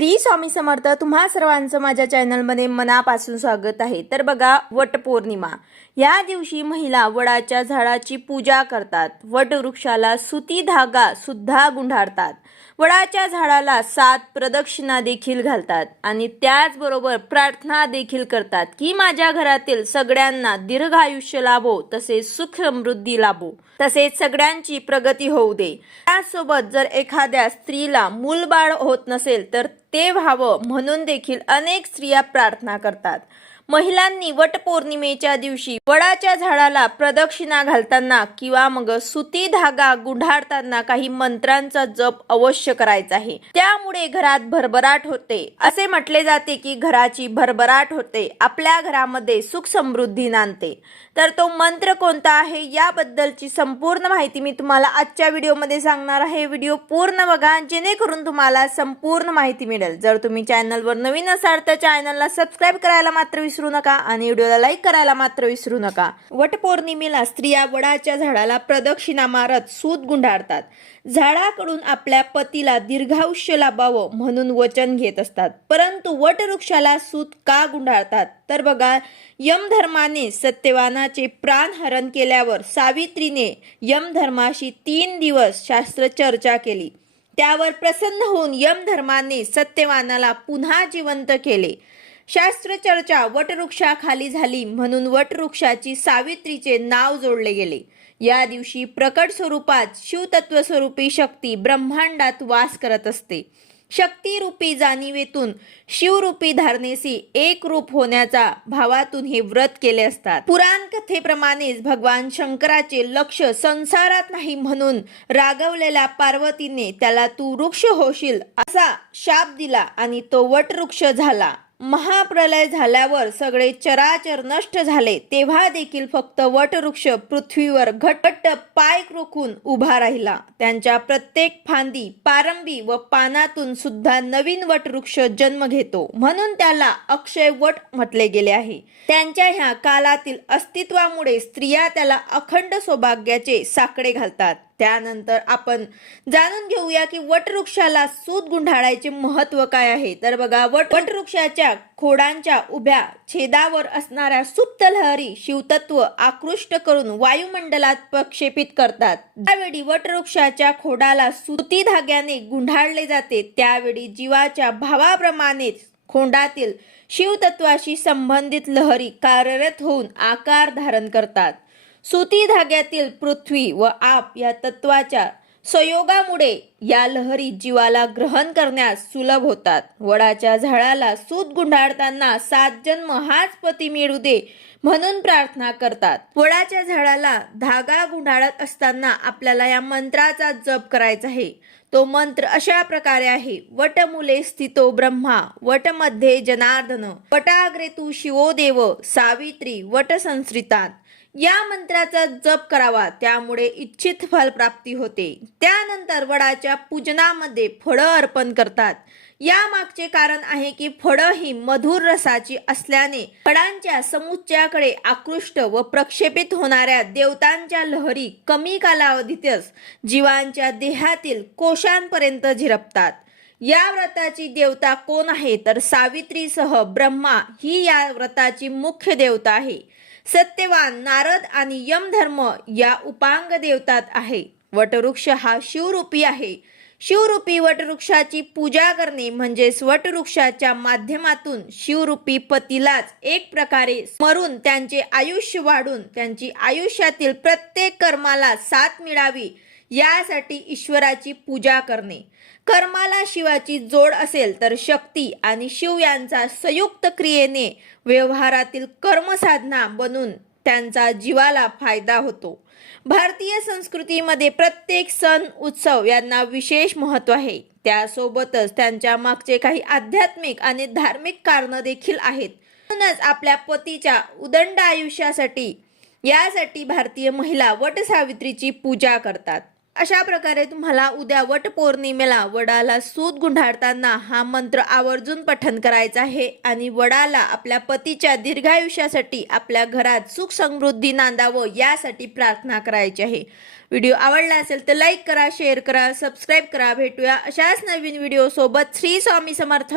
श्री स्वामी समर्थ तुम्हा सर्वांचं माझ्या चॅनलमध्ये मनापासून स्वागत आहे. तर बघा वटपौर्णिमा. या दिवशी महिला वडाच्या झाडाची पूजा करतात. वटवृक्षाला सुती धागा सुद्धा गुंढारतात वडाच्या झाडाला सात प्रदक्षिणा देखील घालतात आणि त्याचबरोबर प्रार्थना देखील करतात की माझ्या घरातील सगळ्यांना दीर्घ आयुष्य लाभो तसेच सुख समृद्धी लाभो तसेच सगळ्यांची प्रगती होऊ दे. त्याचसोबत जर एखाद्या स्त्रीला मूलबाळ होत नसेल तर ते व्हावं म्हणून देखील अनेक स्त्रिया प्रार्थना करतात. महिलांनी वटपौर्णिमेच्या दिवशी वडाच्या झाडाला प्रदक्षिणा घालताना किंवा मग सुती धागा गुंढाळताना काही मंत्रांचा जप अवश्य करायचा आहे. त्यामुळे घरात भरभराट होते. असे म्हटले जाते की घराची भरभराट होते. आपल्या घरामध्ये सुख समृद्धी नांदते. तर तो मंत्र कोणता आहे याबद्दलची संपूर्ण माहिती मी तुम्हाला आजच्या व्हिडिओमध्ये सांगणार आहे. व्हिडिओ पूर्ण बघा. जेणेकरून तुम्हाला संपूर्ण माहिती मिळेल. जर तुम्ही चॅनलवर नवीन असाल तर चॅनलला सबस्क्राईब करायला मात्र विसरू विसरू नका आणि व्हिडिओला लाईक करायला मात्र विसरू नका. वटपौर्णिमेला स्त्रिया वडाच्या झाडाला प्रदक्षिणा मारत सूत गुंडाळतात. झाडाकडून आपल्या पतीला दीर्घायुष्य लाभावं म्हणून वचन घेत असतात. परंतु वटवृक्षाला सूत का गुंडाळतात? तर बघा यमधर्माने सत्यवानाचे प्राणहरण केल्यावर सावित्रीने यमधर्माशी तीन दिवस शास्त्र चर्चा केली. त्यावर प्रसन्न होऊन यमधर्माने सत्यवानाला पुन्हा जिवंत केले. शास्त्रचर्चा वटवृक्षाखाली झाली म्हणून वटवृक्षाची सावित्रीचे नाव जोडले गेले. या दिवशी प्रकट स्वरूपात शिवतत्व स्वरूपी शक्ती ब्रह्मांडात वास करत असते. शक्तीरूपी जाणीवेतून शिवरूपी धारणेशी एक रूप होण्याचा भावातून हे व्रत केले असतात. पुराण कथेप्रमाणेच भगवान शंकराचे लक्ष संसारात नाही म्हणून रागवलेल्या पार्वतीने त्याला तू वृक्ष होशील असा शाप दिला आणि तो वटवृक्ष झाला. महाप्रलय झाल्यावर सगळे चराचर नष्ट झाले तेव्हा देखील फक्त वटवृक्ष पृथ्वीवर घट्ट पाय रोखून उभा राहिला. त्यांच्या प्रत्येक फांदी पारंबी व पानातून सुद्धा नवीन वटवृक्ष जन्म घेतो. म्हणून त्याला अक्षय वट म्हटले गेले आहे. त्यांच्या ह्या कालातील अस्तित्वामुळे स्त्रिया त्याला अखंड सौभाग्याचे साकडे घालतात. त्यानंतर आपण जाणून घेऊया की वटवृक्षाला सूत गुंढाळायचे महत्त्व काय आहे. तर बघा वट वटवृक्षाच्या खोडांच्या उभ्या छेदावर असणाऱ्या सुप्त लहरी शिवतत्व आकृष्ट करून वायुमंडलात प्रक्षेपित करतात. त्यावेळी वटवृक्षाच्या खोडाला सुती धाग्याने गुंढाळले जाते त्यावेळी जीवाच्या भावाप्रमाणेच खोंडातील शिवतत्वाशी संबंधित लहरी कार्यरत होऊन आकार धारण करतात. सुती धाग्यातील पृथ्वी व आप या तत्वाच्या संयोगामुळे या लहरी जीवाला ग्रहण करण्यास सुलभ होतात. वडाच्या झाडाला सूत गुंडाळताना सात जन्म हाच पती मिळू दे म्हणून प्रार्थना करतात. वडाच्या झाडाला धागा गुंडाळत असताना आपल्याला या मंत्राचा जप करायचा आहे. तो मंत्र अशा प्रकारे आहे. वटमुले स्थितो ब्रह्मा वटमध्ये जनार्दन वटाग्रे तू शिवो देव सावित्री वट संस्कृतात या मंत्राचा जप करावा. त्यामुळे इच्छित फल प्राप्ती होते. त्यानंतर वडाच्या पूजनामध्ये फळं अर्पण करतात. या मागचे कारण आहे की फळं ही मधुर रसाची असल्याने फळांच्या समुच्चयाकडे आकृष्ट व प्रक्षेपित होणाऱ्या देवतांच्या लहरी कमी कालावधीतच जीवांच्या देहातील कोशांपर्यंत झिरपतात. या व्रताची देवता कोण आहे? तर सावित्रीसह ब्रह्मा ही या व्रताची मुख्य देवता आहे. सत्यवान नारद आणि यमधर्म या उपांग देवतात आहे. वटवृक्ष हा शिवरूपी आहे. शिवरूपी वटवृक्षाची पूजा करणे म्हणजेच वटवृक्षाच्या माध्यमातून शिवरूपी पतीलाच एक प्रकारे स्मरून त्यांचे आयुष्य वाढून त्यांची आयुष्यातील प्रत्येक कर्माला साथ मिळावी यासाठी ईश्वराची पूजा करणे. कर्माला शिवाची जोड असेल तर शक्ती आणि शिव यांचा संयुक्त क्रियेने व्यवहारातील कर्मसाधना बनून त्यांचा जीवाला फायदा होतो. भारतीय संस्कृतीमध्ये प्रत्येक सण उत्सव यांना विशेष महत्त्व आहे. त्यासोबतच त्यांच्या मागचे काही आध्यात्मिक आणि धार्मिक कारणं देखील आहेत. म्हणूनच आपल्या पतीच्या उदंड आयुष्यासाठी यासाठी भारतीय महिला वटसावित्रीची पूजा करतात. अशा प्रकारे तुम्हाला उद्या वट पौर्णिमेला वडाला सूत गुंढाळताना हा मंत्र आवर्जून पठन करायचा आहे आणि वडाला आपल्या पतीच्या दीर्घायुष्यासाठी आपल्या घरात सुख समृद्धी नांदावं यासाठी प्रार्थना करायची आहे. व्हिडिओ आवडला असेल तर लाईक करा शेअर करा सबस्क्राईब करा. भेटूया अशाच नवीन व्हिडिओसोबत. श्री स्वामी समर्थ.